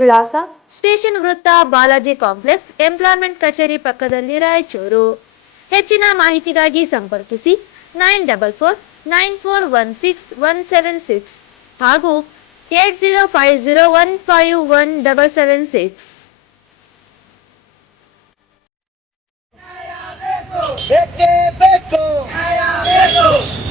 ವಿಳಾಸ ಸ್ಟೇಷನ್ ವೃತ್ತ Balaji complex employment ಕಚೇರಿ ಪಕ್ಕದಲ್ಲಿ ರಾಯಚೂರು. ಹೆಚ್ಚಿನ ಮಾಹಿತಿಗಾಗಿ ಸಂಪರ್ಕಿಸಿ nine double four nine four one six one seven six ಹಾಗೂ eight zero five zero one five one double seven six. ಬೇಕೇ ಬೇಕು.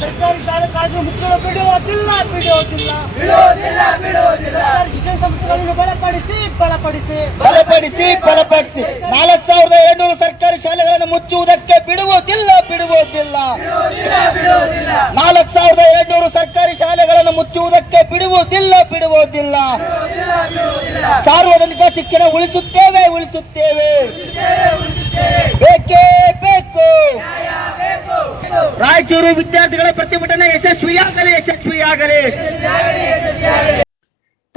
ಸರ್ಕಾರಿ ಶಾಲೆ ಕಾಲೇಜು ಮುಚ್ಚಲು ಬಿಡುವುದಿಲ್ಲ ಬಿಡುವುದಿಲ್ಲ. ಬಿಡುವುದಿಲ್ಲ ಬಿಡುವುದಿಲ್ಲ. ಶಿಕ್ಷಣ ಸಂಸ್ಥೆಗಳನ್ನು ಬಲಪಡಿಸಿ ಬಲಪಡಿಸಿ ಬಲಪಡಿಸಿ ಬಲಪಡಿಸಿ. ನಾಲ್ಕು ಸಾವಿರದ ಎರಡ್ನೂರು ಸರ್ಕಾರಿ ಶಾಲೆಗಳನ್ನು ಮುಚ್ಚುವುದಕ್ಕೆ ಬಿಡುವುದಿಲ್ಲ ಬಿಡುವುದಿಲ್ಲ. ನಾಲ್ಕು ಸಾವಿರದ ಏಳ್ನೂರು ಸರ್ಕಾರಿ ಶಾಲೆಗಳನ್ನು ಮುಚ್ಚುವುದಕ್ಕೆ ಬಿಡುವುದಿಲ್ಲ ಬಿಡುವುದಿಲ್ಲ. ಸಾರ್ವಜನಿಕ ಶಿಕ್ಷಣ ಉಳಿಸುತ್ತೇವೆ ಉಳಿಸುತ್ತೇವೆ. ಬೇಕೇ ಬೇಕು. ರಾಯಚೂರು ವಿದ್ಯಾರ್ಥಿಗಳ ಪ್ರತಿಭಟನೆ ಯಶಸ್ವಿಯಾಗಲಿ ಯಶಸ್ವಿಯಾಗಲಿ.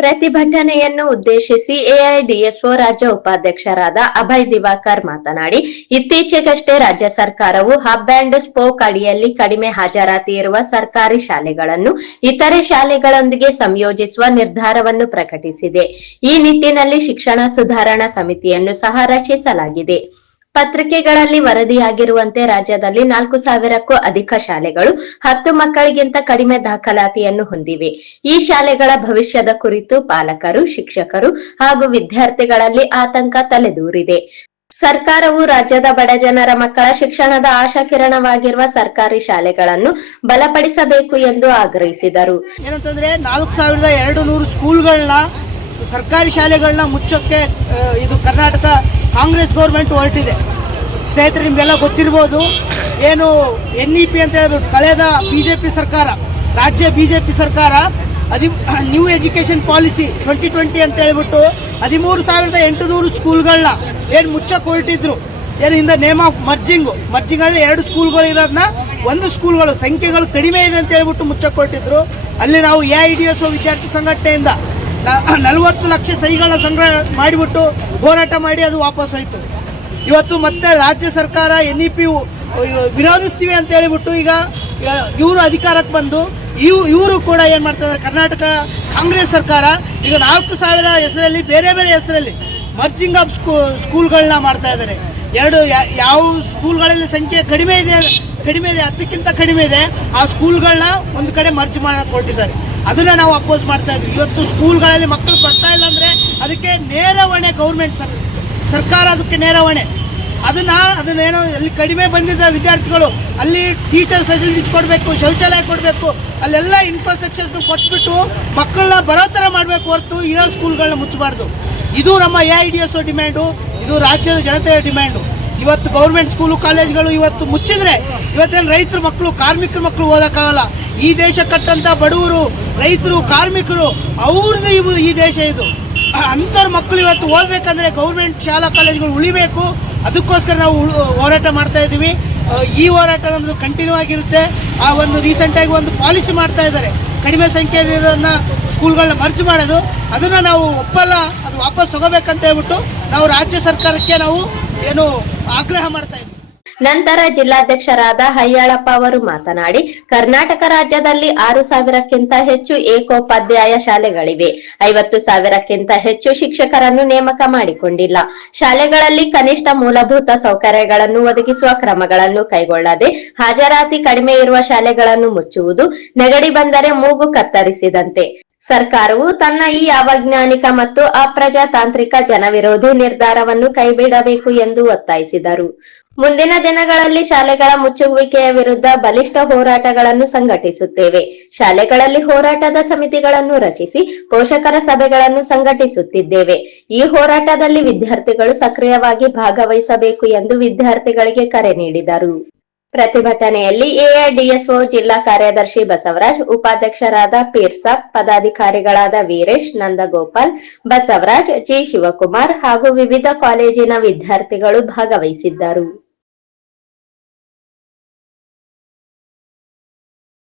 ಪ್ರತಿಭಟನೆಯನ್ನು ಉದ್ದೇಶಿಸಿ ಎಐಡಿಎಸ್ಒ ರಾಜ್ಯ ಉಪಾಧ್ಯಕ್ಷರಾದ ಅಭಯ್ ದಿವಾಕರ್ ಮಾತನಾಡಿ, ಇತ್ತೀಚೆಗಷ್ಟೇ ರಾಜ್ಯ ಸರ್ಕಾರವು ಹಬ್ ಅಂಡ್ ಸ್ಪೋಕ್ ಅಡಿಯಲ್ಲಿ ಕಡಿಮೆ ಹಾಜರಾತಿ ಇರುವ ಸರ್ಕಾರಿ ಶಾಲೆಗಳನ್ನು ಇತರೆ ಶಾಲೆಗಳೊಂದಿಗೆ ಸಂಯೋಜಿಸುವ ನಿರ್ಧಾರವನ್ನು ಪ್ರಕಟಿಸಿದೆ. ಈ ನಿಟ್ಟಿನಲ್ಲಿ ಶಿಕ್ಷಣ ಸುಧಾರಣಾ ಸಮಿತಿಯನ್ನು ಸಹ ರಚಿಸಲಾಗಿದೆ. ಪತ್ರಿಕೆಗಳಲ್ಲಿ ವರದಿಯಾಗಿರುವಂತೆ ರಾಜ್ಯದಲ್ಲಿ ನಾಲ್ಕು ಸಾವಿರಕ್ಕೂ ಅಧಿಕ ಶಾಲೆಗಳು ಹತ್ತು ಮಕ್ಕಳಿಗಿಂತ ಕಡಿಮೆ ದಾಖಲಾತಿಯನ್ನು ಹೊಂದಿವೆ. ಈ ಶಾಲೆಗಳ ಭವಿಷ್ಯದ ಕುರಿತು ಪಾಲಕರು, ಶಿಕ್ಷಕರು ಹಾಗೂ ವಿದ್ಯಾರ್ಥಿಗಳಲ್ಲಿ ಆತಂಕ ತಲೆದೂರಿದೆ. ಸರ್ಕಾರವು ರಾಜ್ಯದ ಬಡಜನರ ಮಕ್ಕಳ ಶಿಕ್ಷಣದ ಆಶಾಕಿರಣವಾಗಿರುವ ಸರ್ಕಾರಿ ಶಾಲೆಗಳನ್ನು ಬಲಪಡಿಸಬೇಕು ಎಂದು ಆಗ್ರಹಿಸಿದರು. ಏನಂತಂದ್ರೆ ನಾಲ್ಕು ಸಾವಿರದ ಎರಡು ನೂರು ಸ್ಕೂಲ್ಗಳನ್ನ ಸರ್ಕಾರಿ ಶಾಲೆಗಳನ್ನ ಮುಚ್ಚೋಕ್ಕೆ ಇದು ಕರ್ನಾಟಕ ಕಾಂಗ್ರೆಸ್ ಗೌರ್ಮೆಂಟ್ ಹೊರಟಿದೆ. ಸ್ನೇಹಿತರೆ, ನಿಮಗೆಲ್ಲ ಗೊತ್ತಿರ್ಬೋದು. ಏನು ಎನ್ ಇ ಪಿ ಅಂತ ಹೇಳ್ಬಿಟ್ಟು ಕಳೆದ ಬಿ ಜೆ ಪಿ ಸರ್ಕಾರ, ರಾಜ್ಯ ಬಿ ಜೆ ಪಿ ಸರ್ಕಾರ ಅದಿ new education policy twenty twenty ಅಂತ ಹೇಳ್ಬಿಟ್ಟು ಹದಿಮೂರು ಸಾವಿರದ ಎಂಟುನೂರು ಸ್ಕೂಲ್ಗಳನ್ನ ಏನು ಮುಚ್ಚಕ್ಕೆ ಹೊರಟಿದ್ರು. ಏನು ಇಂದ ನೇಮ್ ಆಫ್ ಮರ್ಜಿಂಗು ಮರ್ಜಿಂಗ್ ಅಂದರೆ ಎರಡು ಸ್ಕೂಲ್ಗಳು ಇರೋದನ್ನ ಒಂದು ಸ್ಕೂಲ್ಗಳು, ಸಂಖ್ಯೆಗಳು ಕಡಿಮೆ ಇದೆ ಅಂತ ಹೇಳ್ಬಿಟ್ಟು ಮುಚ್ಚಕ್ಕೆ ಹೊರಟಿದ್ರು. ಅಲ್ಲಿ ನಾವು ಎ ಐ ಡಿ ಎಸ್ ವಿದ್ಯಾರ್ಥಿ ಸಂಘಟನೆಯಿಂದ ನಲವತ್ತು ಲಕ್ಷ ಸಹಿಗಳನ್ನ ಸಂಗ್ರಹ ಮಾಡಿಬಿಟ್ಟು ಹೋರಾಟ ಮಾಡಿ ಅದು ವಾಪಸ್ ಹೋಯ್ತು ಇವತ್ತು ಮತ್ತೆ ರಾಜ್ಯ ಸರ್ಕಾರ ಎನ್ ಇ ಪಿ ವಿರೋಧಿಸ್ತೀವಿ ಅಂತ ಹೇಳಿಬಿಟ್ಟು ಈಗ ಇವರು ಅಧಿಕಾರಕ್ಕೆ ಬಂದು ಇವ್, ಇವರು ಕೂಡ ಏನು ಮಾಡ್ತಾ ಇದ್ದಾರೆ, ಕರ್ನಾಟಕ ಕಾಂಗ್ರೆಸ್ ಸರ್ಕಾರ ಈಗ ನಾಲ್ಕು ಸಾವಿರ ಹೆಸರಲ್ಲಿ, ಬೇರೆ ಬೇರೆ ಹೆಸರಲ್ಲಿ ಮರ್ಜಿಂಗ್ ಆಫ್ ಸ್ಕೂ, ಸ್ಕೂಲ್ಗಳನ್ನ ಮಾಡ್ತಾ ಇದ್ದಾರೆ. ಎರಡು ಯಾವ ಸ್ಕೂಲ್ಗಳಲ್ಲಿ ಸಂಖ್ಯೆ ಕಡಿಮೆ ಇದೆ ಕಡಿಮೆ ಇದೆ, ಹತ್ತಕ್ಕಿಂತ ಕಡಿಮೆ ಇದೆ, ಆ ಸ್ಕೂಲ್ಗಳನ್ನ ಒಂದು ಕಡೆ ಮರ್ಜ್ ಮಾಡಕ್ಕೆ ಕೊಟ್ಟಿದ್ದಾರೆ ಅದನ್ನ ನಾವು ಅಪೋಸ್ ಮಾಡ್ತಾ ಇದ್ವಿ. ಇವತ್ತು ಸ್ಕೂಲ್ಗಳಲ್ಲಿ ಮಕ್ಕಳು ಬರ್ತಾ ಇಲ್ಲ ಅಂದ್ರೆ ಅದಕ್ಕೆ ನೇರ ಹೊಣೆ ಗೌರ್ಮೆಂಟ್ ಸರ್ಕಾರ ಅದಕ್ಕೆ ನೇರ ಹೊಣೆ. ಅದನ್ನ, ಅದನ್ನೇನೋ ಅಲ್ಲಿ ಕಡಿಮೆ ಬಂದಿದ್ದ ವಿದ್ಯಾರ್ಥಿಗಳು, ಅಲ್ಲಿ ಟೀಚರ್ ಫೆಸಿಲಿಟೀಸ್ ಕೊಡಬೇಕು, ಶೌಚಾಲಯ ಕೊಡಬೇಕು, ಅಲ್ಲೆಲ್ಲ ಇನ್ಫ್ರಾಸ್ಟ್ರಕ್ಚರ್ಸ್ ಕೊಟ್ಬಿಟ್ಟು ಮಕ್ಕಳನ್ನ ಬರೋ ಥರ ಮಾಡಬೇಕು ಹೊರತು ಇರೋ ಸ್ಕೂಲ್ಗಳನ್ನ ಮುಚ್ಚಬಾರ್ದು. ಇದು ನಮ್ಮ A I D S demand ಇದು ರಾಜ್ಯದ ಜನತೆಯ ಡಿಮ್ಯಾಂಡು ಇವತ್ತು ಗೌರ್ಮೆಂಟ್ ಸ್ಕೂಲು ಕಾಲೇಜ್ಗಳು ಇವತ್ತು ಮುಚ್ಚಿದ್ರೆ, ಇವತ್ತೇನು ರೈತರ ಮಕ್ಕಳು ಕಾರ್ಮಿಕರ ಮಕ್ಕಳು ಓದೋಕ್ಕಾಗಲ್ಲ. ಈ ದೇಶ ಕಟ್ಟಂತ ಬಡವರು, ರೈತರು, ಕಾರ್ಮಿಕರು, ಅವ್ರದ್ದು ಇವು ಈ ದೇಶ ಇದು. ಅಂಥವ್ರ ಮಕ್ಕಳು ಇವತ್ತು ಓದಬೇಕಂದ್ರೆ ಗೌರ್ಮೆಂಟ್ ಶಾಲಾ ಕಾಲೇಜುಗಳು ಉಳಿಬೇಕು. ಅದಕ್ಕೋಸ್ಕರ ನಾವು ಹೋರಾಟ ಮಾಡ್ತಾ ಇದ್ದೀವಿ. ಈ ಹೋರಾಟ ನಮ್ಮದು ಕಂಟಿನ್ಯೂ ಆಗಿರುತ್ತೆ. ಆ ಒಂದು ರೀಸೆಂಟಾಗಿ ಒಂದು ಪಾಲಿಸಿ ಮಾಡ್ತಾ ಇದ್ದಾರೆ. ಕಡಿಮೆ ಸಂಖ್ಯೆಯಲ್ಲಿರೋದನ್ನ ಸ್ಕೂಲ್ಗಳನ್ನ ಮರ್ಜು ಮಾಡೋದು. ಅದನ್ನು ನಾವು ಒಪ್ಪಲ್ಲ, ಅದು ವಾಪಸ್ ತಗೋಬೇಕಂತ ಹೇಳ್ಬಿಟ್ಟು ನಾವು ರಾಜ್ಯ ಸರ್ಕಾರಕ್ಕೆ ನಾವು ಏನು ಆಗ್ರಹ ಮಾಡ್ತಾ ಇದ್ದೀವಿ. ನಂತರ ಜಿಲ್ಲಾಧ್ಯಕ್ಷರಾದ ಹಯ್ಯಾಳಪ್ಪ ಅವರು ಮಾತನಾಡಿ, ಕರ್ನಾಟಕ ರಾಜ್ಯದಲ್ಲಿ ಆರು ಸಾವಿರಕ್ಕಿಂತ ಹೆಚ್ಚು ಏಕೋಪಾಧ್ಯಾಯ ಶಾಲೆಗಳಿವೆ. ಐವತ್ತು ಸಾವಿರಕ್ಕಿಂತ ಹೆಚ್ಚು ಶಿಕ್ಷಕರನ್ನು ನೇಮಕ ಮಾಡಿಕೊಂಡಿಲ್ಲ. ಶಾಲೆಗಳಲ್ಲಿ ಕನಿಷ್ಠ ಮೂಲಭೂತ ಸೌಕರ್ಯಗಳನ್ನು ಒದಗಿಸುವ ಕ್ರಮಗಳನ್ನು ಕೈಗೊಳ್ಳದೆ, ಹಾಜರಾತಿ ಕಡಿಮೆ ಇರುವ ಶಾಲೆಗಳನ್ನು ಮುಚ್ಚುವುದು ನೆಗಡಿ ಬಂದರೆ ಮೂಗು ಕತ್ತರಿಸಿದಂತೆ. ಸರ್ಕಾರವು ತನ್ನ ಈ ಅವೈಜ್ಞಾನಿಕ ಮತ್ತು ಅಪ್ರಜಾತಾಂತ್ರಿಕ ಜನವಿರೋಧಿ ನಿರ್ಧಾರವನ್ನು ಕೈಬಿಡಬೇಕು ಎಂದು ಒತ್ತಾಯಿಸಿದರು. ಮುಂದಿನ ದಿನಗಳಲ್ಲಿ ಶಾಲೆಗಳ ಮುಚ್ಚುವಿಕೆಯ ವಿರುದ್ಧ ಬಲಿಷ್ಠ ಹೋರಾಟಗಳನ್ನು ಸಂಘಟಿಸುತ್ತೇವೆ. ಶಾಲೆಗಳಲ್ಲಿ ಹೋರಾಟದ ಸಮಿತಿಗಳನ್ನು ರಚಿಸಿ ಪೋಷಕರ ಸಭೆಗಳನ್ನು ಸಂಘಟಿಸುತ್ತಿದ್ದೇವೆ. ಈ ಹೋರಾಟದಲ್ಲಿ ವಿದ್ಯಾರ್ಥಿಗಳು ಸಕ್ರಿಯವಾಗಿ ಭಾಗವಹಿಸಬೇಕು ಎಂದು ವಿದ್ಯಾರ್ಥಿಗಳಿಗೆ ಕರೆ ನೀಡಿದರು. ಪ್ರತಿಭಟನೆಯಲ್ಲಿ ಎಐಡಿಎಸ್ಒ ಜಿಲ್ಲಾ ಕಾರ್ಯದರ್ಶಿ ಬಸವರಾಜ್, ಉಪಾಧ್ಯಕ್ಷರಾದ ಪೀರ್ಸಾಬ್, ಪದಾಧಿಕಾರಿಗಳಾದ ವೀರೇಶ್, ನಂದಗೋಪಾಲ್, ಬಸವರಾಜ್, ಜಿ ಶಿವಕುಮಾರ್ ಹಾಗೂ ವಿವಿಧ ಕಾಲೇಜಿನ ವಿದ್ಯಾರ್ಥಿಗಳು ಭಾಗವಹಿಸಿದ್ದರು.